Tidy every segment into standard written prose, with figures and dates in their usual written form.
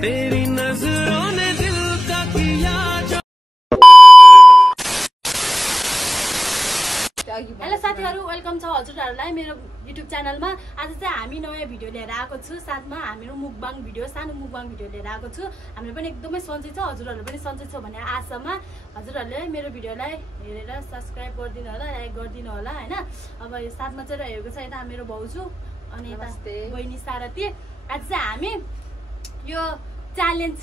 तेरी नजरों ने दिल का किया। हेलो साथीहरु, वेलकम छ हजुरहरुलाई मेरो युट्युब च्यानलमा। आज चाहिँ हामी नयाँ भिडियो लिएर आएको छु। साथमा हाम्रो मुकबाङ भिडियो, सानो मुकबाङ भिडियो लिएर आएको छु। हाम्रो पनि एकदमै सन्चै छ, हजुरहरु पनि सन्चै छ भन्ने आशामा हजुरहरुले मेरो भिडियोलाई हेरेर सब्स्क्राइब गरिदिनु होला, लाइक गरिदिनु होला हैन। अब यो साथमा चाहिँ रहेको छ यता मेरो भाउजू अनि यता बहिनी सारथी। आज चाहिँ हामी यो च्यालेन्ज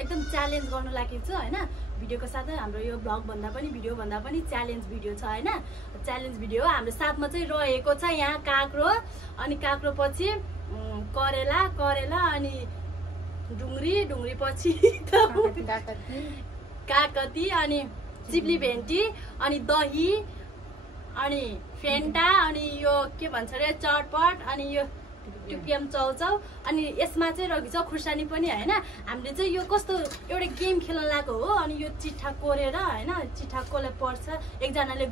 एकदम च्यालेन्ज गर्नु लागेको छु हैन। भिडियोको साथै हाम्रो यो ब्लग भन्दा पनि भिडियो भन्दा पनि च्यालेन्ज भिडियो छ हैन। च्यालेन्ज भिडियो हाम्रो साथमा चाहिँ रहेको छ यहाँ काक्रो, अनि काक्रो पछि करेला, करेला अनि ढुङ्ग्री पछि काकती अनि चिप्ली भेन्टी अनि दही अनि फेन्टा अनि यो के भन्छ रे चटपट अनि यो टुपियम चाउचाउ अनि यसमा चाहिँ रहेको छ खुर्सानी पनि हैन। हामीले चाहिँ यो कस्तो एउटा गेम खेल्न लागेको हो। अनि यो चिट्ठा कोरेर हैन, चिट्ठा कसलाई पर्छ एकजनाले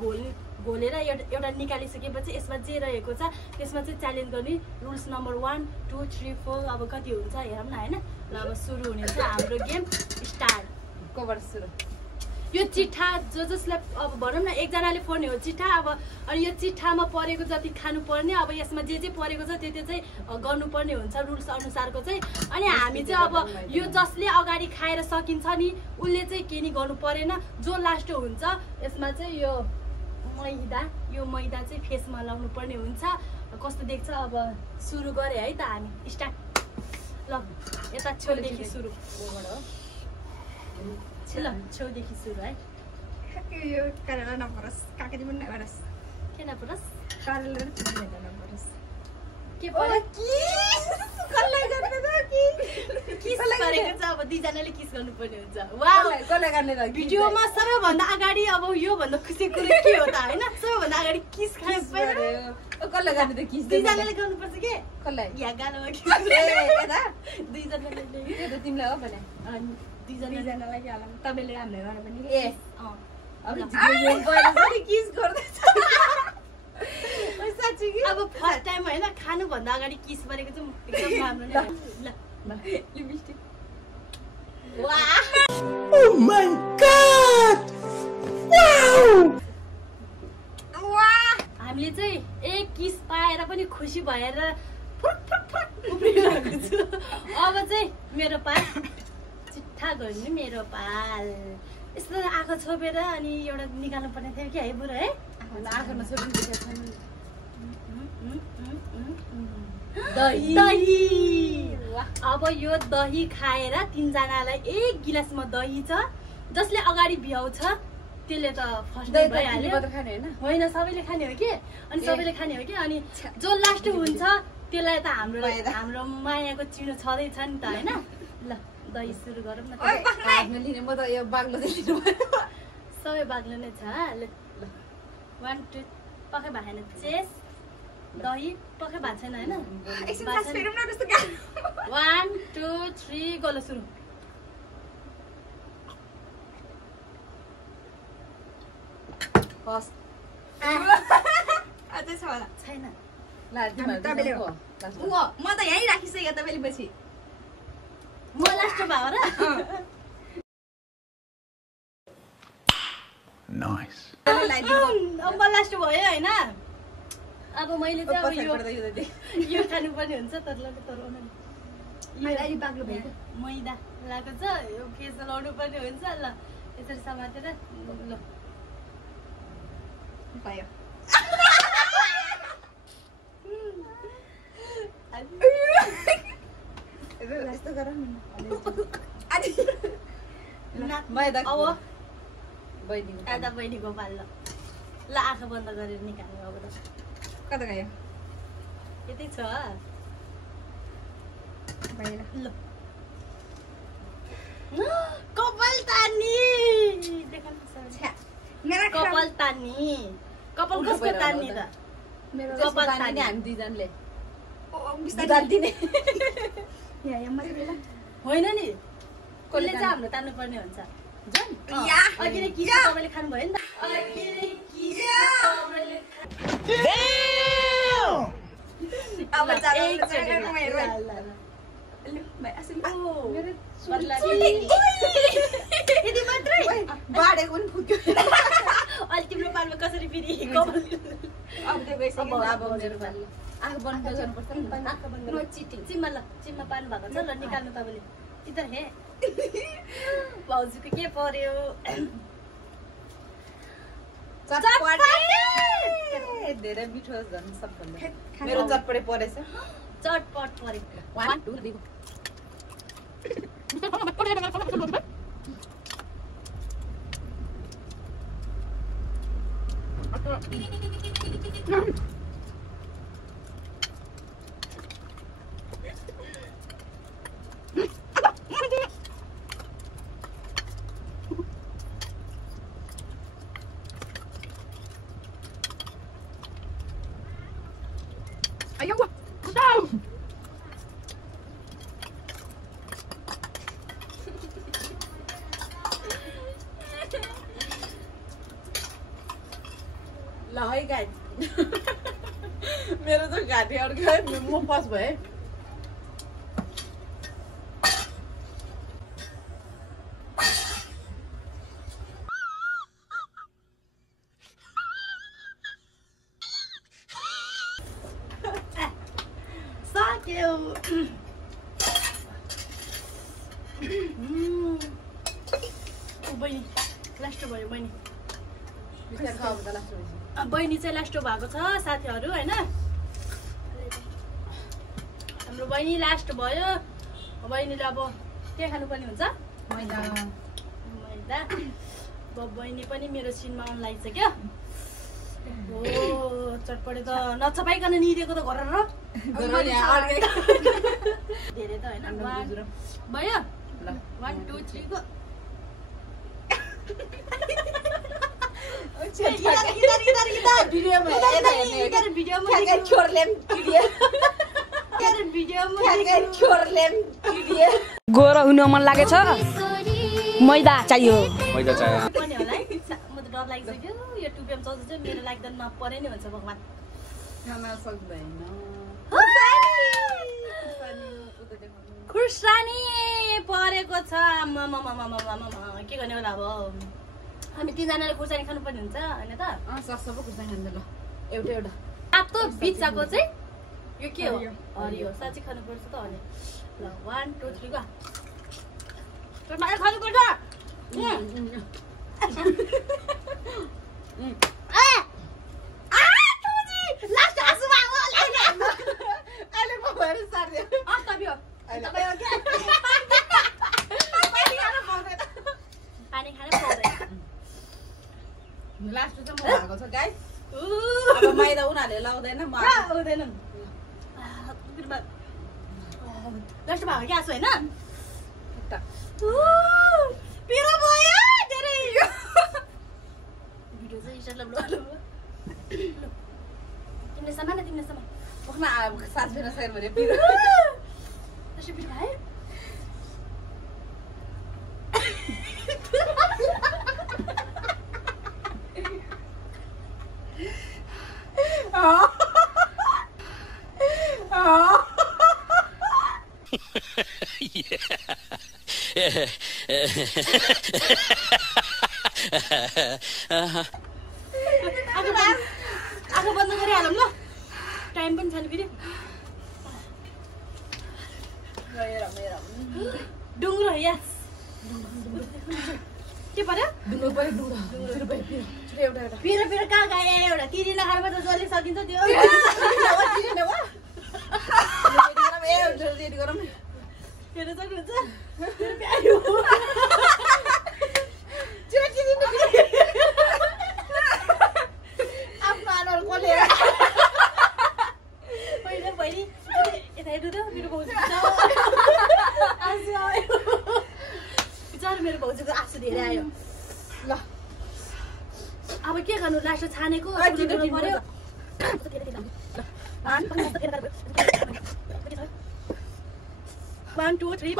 घोलेर एउटा निकालिसकेपछि यसमा जे रहेको छ त्यसमा चाहिँ च्यालेन्ज गर्ने। रुल्स नम्बर 1 2 3 4 अब कति हुन्छ हेरौँ न हैन। ल अब सुरु हुनेछ हाम्रो गेम स्टार्ट। कोबाट सुरु? यो चिट्ठा जसलाई अब भनौँ न एकजनाले फोर्ने हो चिट्ठा। अब अनि यो चिट्ठामा परेको जति खानु पर्ने, अब यसमा जे परेको छ त्यो चाहिँ गर्नुपर्ने हुन्छ रुल्स अनुसारको चाहिँ। अनि हामी चाहिँ अब यो जसले अगाडि खाएर सकिन्छ नि उसले चाहिँ के नि गर्नु परेन। जो लास्ट हुन्छ यसमा चाहिँ यो मैदा चाहिँ फेसमा लाउनु पर्ने हुन्छ। कस्तो देख्छ अब सुरु गरे है त हामी स्टार्ट। ल यता छेउदेखि सुरु ल, छेउदेखि सुरु है। यो करेला नपरोस्, काकडी पनि नपरोस्। के नपरोस्? करेला र चिप्ली नपरोस्। के पर्यो? कसलाई गर्ने त किस गरेको छ। अब दुईजनाले किस गर्नुपर्ने हुन्छ। वाउ, कसलाई गर्ने त? भिडियोमा सबैभन्दा अगाडि अब यो भन्दा खुसी कुरो के हो त हैन। सबैभन्दा अगाडि किस खानु पर्यो। कसलाई गर्ने त किस? दुईजनाले गर्नुपर्छ के? कसलाई? या गानामा किस? यता दुईजनाले त्यो त तिमीलाई हो भने। अनि दुईजनालाई के होला? तपाईले हामीले गर्ने पनि। ए अब जिम्मेवारी किस गर्दैछ। साच्चै कि अब फर्स्ट टाइम हैन खानु भन्दा अगाडि किस गरेको चाहिँ एकदम राम्रो नै ल लिपस्टिक। वाह, Oh my God! वाह, हामीले चाहिँ एक किस पाएर पनि खुसी भएर उफ्रिरहेको छु। अब चाहिँ मेरो पाल चिट्ठा गर्ने, मेरो पाल यस्तो आँखा छोपेर अनि एउटा निकाल्नु पर्ने थियो कि है बुढो है। आँखामा छोपिन देखेको छ। दही। अब यो दही खाएर तीनजनालाई एक गिलासमा दही छ। जसले अगाडि भ्याउँछ त्यसले त फर्स्ट भइहाल्यो होइन, सबैले खाने हो कि। अनि सबैले खाने हो कि। अनि जो लास्ट हुन्छ त्यसलाई त हाम्रो मायाको चिनो छँदैछ नि त हैन। ल दही सुरु गरौँ न। लिने म त यो बाग्लो लिनु पर्यो। सबै बाग्लो नै छ। ल 1 2 पक्कै भएन। चेस दही पक्कै भएको छैन हैन। 1 2 3 गोलो सुरु। फर्स्ट अझै छ होला? छैन। ल तपाईले हो। म त यही राखिसके तपाईले पछि म लास्ट भयो र। Nice. अब लास्ट भयो हैन। अब मैले चाहिँ अब यो खानुपर्ने हुन्छ। तर बाग्लो भयो। मैदा लगाएको छ, यो फेस लाउनु पर्ने हुन्छ। ल यसरी समातेर ल भयो। यस्तो गर न। मैदा अब बहिनीको आधा बहिनीको पाल। ल आँखा बन्द गरेर निकाल्नु। अब त कता गयो? यतै छ। बाहिर ल कपाल तानी कपाल तानी। कपाल कसको तानी त? मेरो कपाल तानी हामी दुईजनाले होइन नि उसले चाहिँ हाम्रो तान्नु पर्ने हुन्छ अघि नै किस तपाईँले खानुभयो नि त बाढेको पनि फुट्यो अहिले तिम्रो पालमा कसरी फेरि चिम्मा पार्नु भएको छ ल निकाल्नु तपाईँले इधर हे भाउजूको के पर्यो धेरै मिठो झन् सबभन्दा मेरो चटपटे परेछ चटपट परेको 1 2 3 ल है गाइस मेरो त घाँटी अड्क्यो म फस भए सक्यो बहिनी लास्ट भयो बहिनी बहिनी चाहिँ लास्टो भएको छ साथीहरू हैन हाम्रो बहिनी लास्ट भयो बहिनीले अब के खानुपर्ने हुन्छ मैदा बहिनी पनि मेरो सिनमा आउन लागिसक्यो ओ चटपटे त नचपाइकन निदेको त गरेर धेरै त हैन भयो 1 2 3 को गोरो हुनु मन लागेछ मैदा चाहियो पनि होला है म त डर लागिसक्यो यो टुपेम चल्छ चाहिँ मेरो लाग्दैन नपरे नि हुन्छ भगवान खाना सक्दैन खुर्सानी परेको छ के गर्ने होला अब हामी तीनजनाले खुर्सानी खानुपर्ने हुन्छ हैन त सबै खुर्सानी खान्छ ल एउटा एउटा तातो बिचाको चाहिँ यो के हो हरियो साँच्चै खानुपर्छ त हरियो ल 1 2 3 गो टमाटर खानुपर्छ लास्ट आसुमा अहिले म भएर सार्दियो तबियो पानी खान पाउँदैन लास्ट चाहिँ म भएको छ गाइस अब मैदा उनीहरूले लाउँदैन म हुँदैन लास्ट भएको क्या आसु होइन पिरो भयो धेरै भिडियो चाहिँ स्टार्ट तिमीले सामान ओखमा सास फेर सकेर भने पिरो त्यसै पिरो खाए आँखा बन्द गरिहालौँ ल टाइम पनि छैन फेरि डुङ्ग्रो यस के पर्यो पिरो पिरो कहाँ गयो एउटा तिरी नखाएर त जसले सकिन्छ त्यो हेर्न सक्नुहुन्छ बहिनी यता हेर्नु त मेरो भाउजूको आँसु आयो बिचारा मेरो भाउजूको आँसु धेरै आयो ल अब के गर्नु लास्ट छानेको पर्यो 1 2 3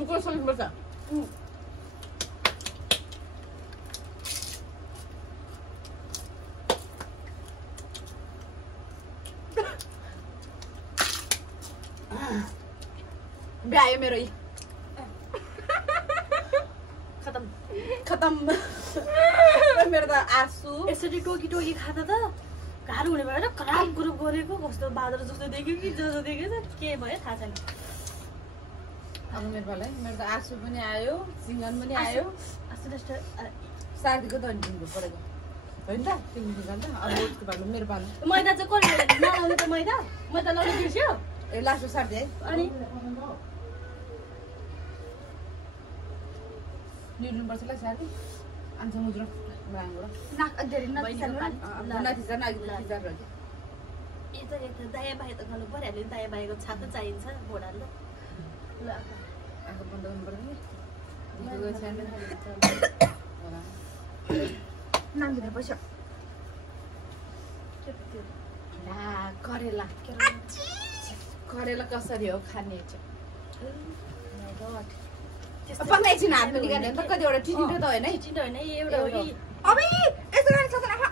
मुखको सोच्नुपर्छ भ्यायो मेरो खतम खतम मेरो त आँसु यसरी टोकी टोकी खाँदा त गाह्रो हुने भएर खराब कुरो गरेको कस्तो बादर जस्तो देख्यो कि जस्तो देख्यो त के भयो थाहा छैन अब मेरो त आँसु पनि आयो सिङ्गन पनि आयो साथीको त दिनु परेको होइन त तिम्रो दुकान त अब उसको पालो मेरो पालो मैदा चाहिँ कसले नलाउने त मैदा लाउनु बिर्स्यो ए लास्टमा साथी है अनि निल्नुपर्छ ल साथी आन्छ मुद्रो नाक धेरै नथिचर दायाँ बाहेक त गर्नु परिहाल्यो नि दायाँ बाहेको छाप त चाहिन्छ घोडाले ल आँखा बन्द गर्नु पर्दैन नामभित्र बस्यो करेला करेला कसरी हो खाने चाहिँ एकछिन हातमा निकाल्ने त कतिवटा टिटिटो त होइन है चिन्ता होइन एउटा हो कि अबे यस्तो गर्न सक्दैन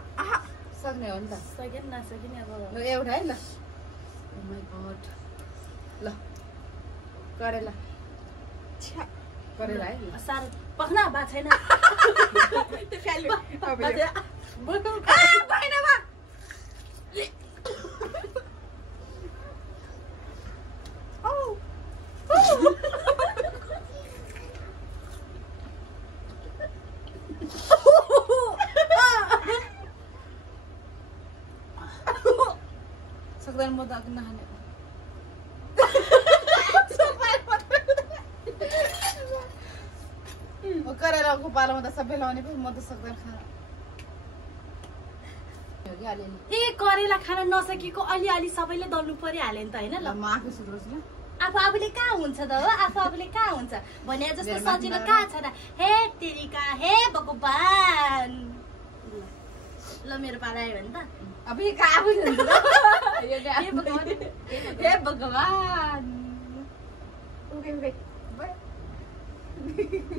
सक्ने हो नि त सकेन नसकिने अब ल एउटा है ल ओ माई गॉड ल करेला करेला है साह्रो पख्न भएको छैन त्यो फ्याल्यो सक्दैन म त नखाने करेलाको पालोमा त सबै लाउने पनि म त सक्दैन खान ए करेला खान नसकेको अलिअलि सबैले दल्नु परिहाल्यो नि त होइन ल ल म आफै सुध्रोस् ल आफूले कहाँ हुन्छ त हो आफूले कहाँ हुन्छ भने जस्तो सजिलो कहाँ छ र हे तेरिका हे भगवान ल मेरो पाला आयो भने त अब यो कहाँ आफै हुन्छ ल हे भगवान हे भगवान उगे उगे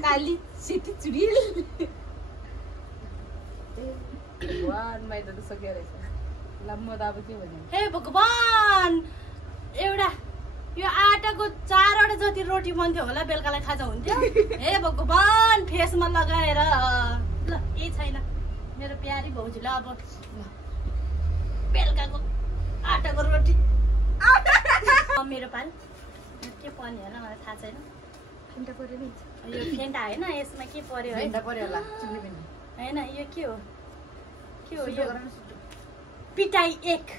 काली सेती चुडिल भगवान मैदा त सकिया रहेछ ल म त अब के भन्ने हे भगवान एउटा यो आटाको 4वटा जति रोटी बन्थ्यो होला बेलुकालाई खाजा हुन्थ्यो हे भगवान फेसमा लगाएर ल केही छैन मेरो प्यारी भाउजूलाई अब बेलुकाको आटाको रोटी मेरो पाल के पर्ने होला मलाई थाहा छैन फेन्टा पऱ्यो नि यो फेन्टा होइन यसमा के पर्यो है भेन्टा पर्यो होला चिल्ली भेन्टा होइन यो के हो यो पिटाई 1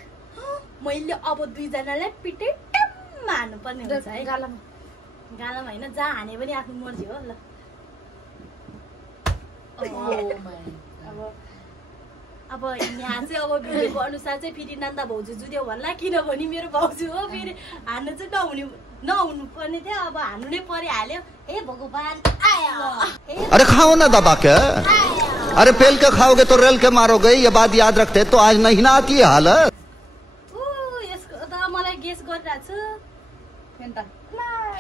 मैले अब 2 जनालाई पिटाई टम्म हान्नुपर्ने हुन्छ है गालामा होइन जहाँ हाने पनि आफ्नो मर्जी हो ल अब यहाँ चाहिँ अब भिडियोको अनुसार चाहिँ फेरि नन्दा भाउजू जुद्यो भन्ला किनभने मेरो भाउजू हो फेरि हान्नु चाहिँ नहुनु पर्ने थियो अब हान्नु नै परिहाल्यो हे भगवान अरे खाओ ना दबा के अरे पेल के खाओगे तो रेल के मारोगे ये बात याद रखते तो आज नहीं ना आती हालत यसको त मलाई गेस गरिरहेको छु फेन्टा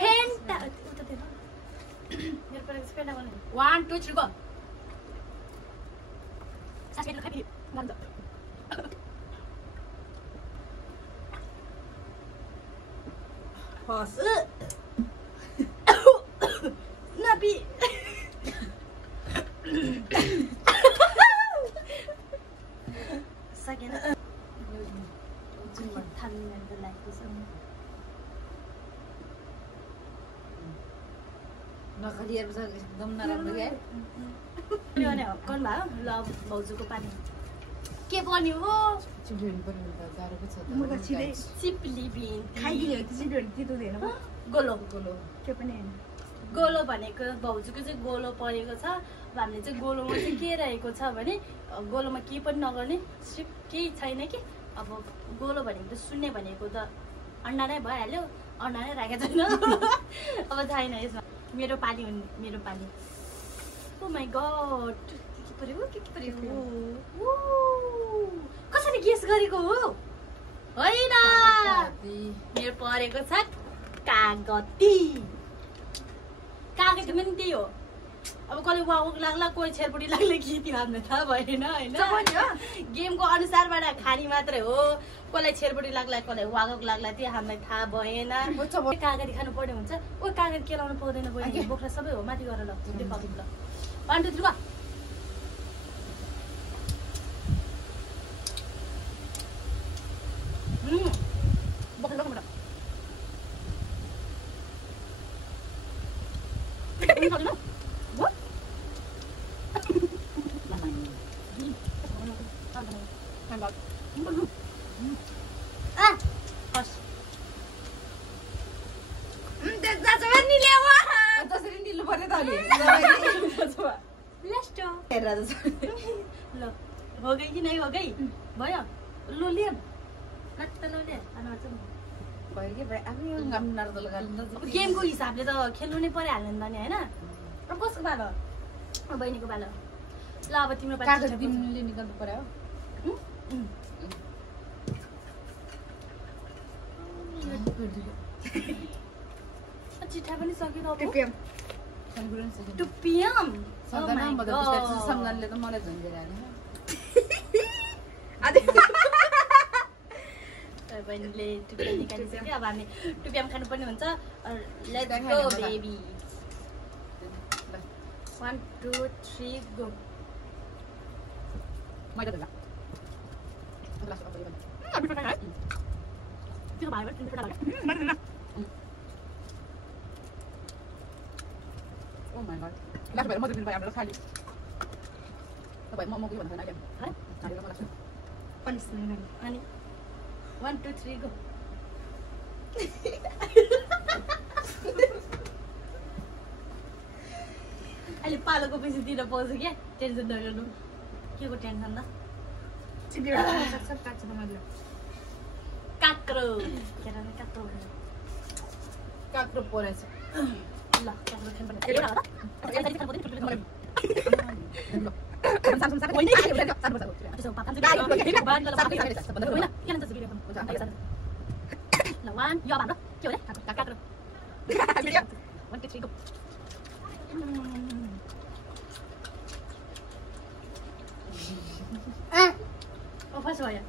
फेन्टा उता देऊ मेरो पर फेन्टा गर्नु 1 2 3 गो साकेट खाइ गन्द फस नबी सकेन थाल्ने लाग्दैछ नखालिएर एकदम नराम्रो क्या यो नै कन भयो ल भाउजूको पानी के बन्यो हो चिल्ली हुनु पर्यो नि त गाह्रो छ म त छिटै चिप्ली बिन खाइदियो चिटो तितो दिएन गोलो गोलो त्यो पनि हैन गोलो भनेको भाउजूको चाहिँ गोलो परेको छ। अब हामीले चाहिँ गोलोमा चाहिँ के रहेको छ भने गोलोमा केही पनि नगर्ने, सिर्फ केही छैन कि अब गोलो भनेको त सुन्ने भनेको त अन्डा नै भइहाल्यो, अन्डा नै राखेको छैन। अब छैन यसमा। मेरो पाली हुन्, मेरो पाली। ओ माई गड, के परेको के परेको? कसरी गेस गरेको हो? होइन, मेरो परेको छ कागती। कागती पनि त्यही हो। अब कसले वाक लाग्ला, कोही छेरपुटी लाग्ला, के त्यो हामीलाई थाहा भएन होइन। गेमको अनुसारबाट खानी मात्रै हो। कसलाई छेरपुटी लाग्ला, कसलाई वागक लाग्ला, त्यो हामीलाई थाहा भएन। कागती खानु पर्ने हुन्छ। ओ कागती केलाउनु पाउँदैन, बहिनी बोक्रा सबै हो। माथि गरेर ल, त्यो पाउँछ ल। 1 2 3 गो। बोक्रा बोक्रा हो गई कि नहीं हो गई? भयो लो लियम नत्त लो ले अनर्छ गेमको हिसाबले त खेल्नु नै परिहाल्यो नि त नि हैन। अब कसको बालो? बहिनीको बालो। ल अब तिम्रो पालो तिमीले निकाल्नु पर्यो। चिठा पनि सक्यो त। टुपियम टुपियम सम्झनाले त मलाई झन्झिरहेको बहिनीले टुपियम निकालिसक्यो। अब हामी टुपियम खानुपर्ने हुन्छ। Let's go baby. 1 2 3 go. Oh my god. Lát vậy mà tôi phải làm nó khai đi. Nó vậy mong cái bản thân này kìa. Đấy. Này nó là अनि 1 2 3 गो। अहिले पालोको पैसा दिन पाउँछु क्या, टेन्सन नगर्नु। के को टेन्सन त? काक्रो काक्रो काक्रो परेछ। ल काक्रो खानुपर्ने। फर्स्ट भयो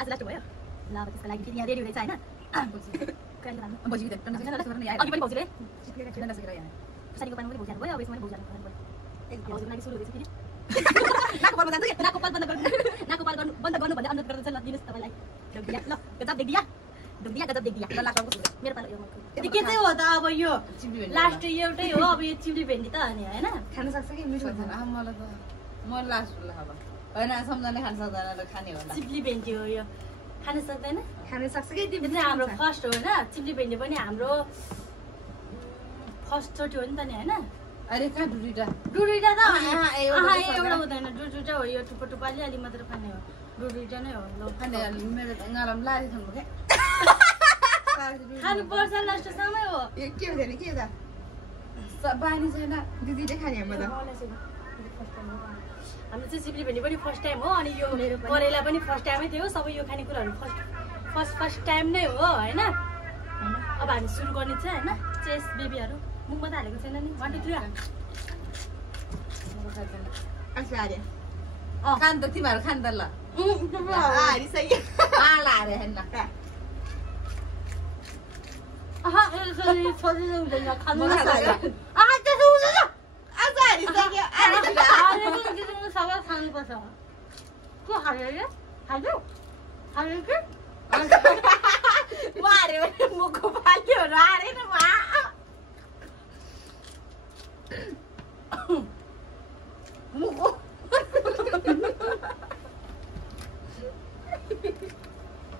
आज लास्ट भयो। ल अब त्यसको लागि फेरि यहाँ रेडी हुँदैछ होइन। अघि पनि भाउजूले सानीको पानी पनि भुजानु भयो। अब यसमा पनि भुजानु भाउजूको लागि सुरु हुँदैछ फेरि। नाको पाल बन्द गर्नु भन्ने अनुरोध गर्दछ। ल दिनुहोस् तपाईँलाई। ल गजब देखिदिया ल लास्ट मेरो पालो। यति के चाहिँ हो त? अब यो लास्ट एउटै हो। अब यो चिउरी भेन्डी त अनि होइन खान सक्छ कि मिठो हुन्छ। मलाई त म लास्ट होला अब होइन सम्झने खान सक्दैन र खाने होला। चिप्ली भेन्डी हो यो, खान सक्दैन। खान सक्छ कि त्यो चाहिँ हाम्रो फर्स्ट हो होइन। चिप्ली भेन्डी पनि हाम्रो फर्स्ट चोटि हो नि त नि होइन। अरे कहाँ डुडीटा डुडीटा त एउटा हुँदैन। डुडुटा हो यो, टुप्पो टुप्पा अलि मात्र खाने हो। डुडीटा नै हो। ल खाने मेरो त गरम लागिसक्नु क्या। खानुपर्छ लास्टसम्मै हो। यो के हुन्छ नि के त बानी छैन दिदीले खाने हाम्रो त। हाम्रो चाहिँ चिप्ली भेन्डी पनि फर्स्ट टाइम हो। अनि यो करेला पनि फर्स्ट टाइमै थियो। सबै यो खानेकुराहरू फर्स्ट टाइम नै हो होइन। अब हामी सुरु गर्ने चाहिँ होइन। चेस बेबीहरू मुखमा त हालेको छैन नि। 1 2 3 खान त तिमीहरू खान त ल अरे हेर्न खानु सबै खानुपर्छ। के हाल्यो हाल्यो हाल्यो कि मार्यो मुखको फाल्यो र अरे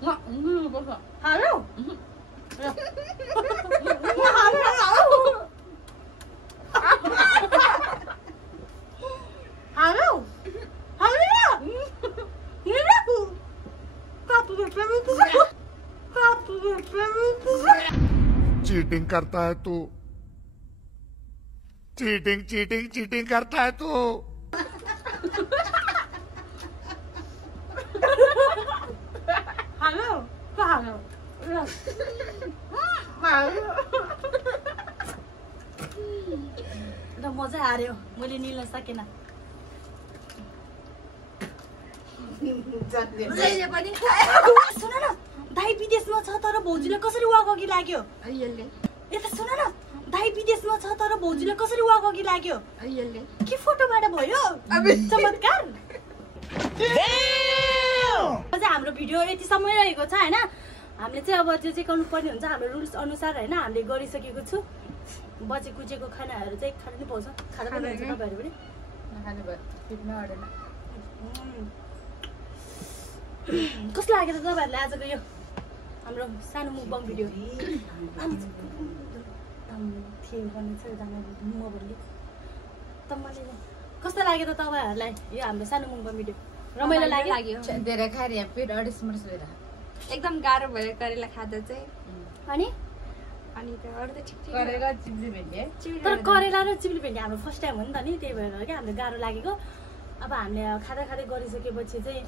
न हालो चीटिंग करता है तू चीटिंग चीटिंग चीटिंग करता है तू मजा हार्यो मैले निल्न सकेन सुन न दाइ विदेशमा छ तर भौजीलाई कसरी वाक अघि लाग्यो यता सुन न दाइ विदेशमा छ तर भौजीलाई कसरी वाक अघि लाग्यो के फोटोबाट भयो चमत्कार हाम्रो भिडियो यतिसम्मै रहेको छ होइन हामीले चाहिँ अब त्यो चाहिँ गर्नु पर्ने हुन्छ हाम्रो रुल्स अनुसार होइन हामीले गरिसकेको छु बचे कुचेको खानाहरू चाहिँ खानु नि पाउँछ खाना पनि हुन्छ तपाईँहरू पनि कस्तो लाग्यो त तपाईँहरूले आजको यो हाम्रो सानो मुकबाङ भिडियो कस्तो लाग्यो त तपाईँहरूलाई यो हाम्रो सानो मुकबाङ भिडियो रमाइलो लाग्यो एकदम गाह्रो भयो करेला खाँदा चाहिँ अनि अनि त अरू त ठिक ठिक तर करेला र चिप्ली भेन्डी हाम्रो फर्स्ट टाइम हो नि त नि त्यही भएर क्या हाम्रो गाह्रो लागेको अब हामीले खाँदा खाँदै गरिसकेपछि चाहिँ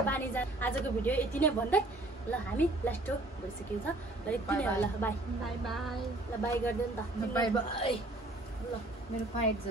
बानी जा आजको भिडियो यति नै भन्दै ल हामी लास्ट भइसकेको छ र यति नै होला बाई बाई बाई ल बाई गरिदियो नि त बाई ल मेरो पाइट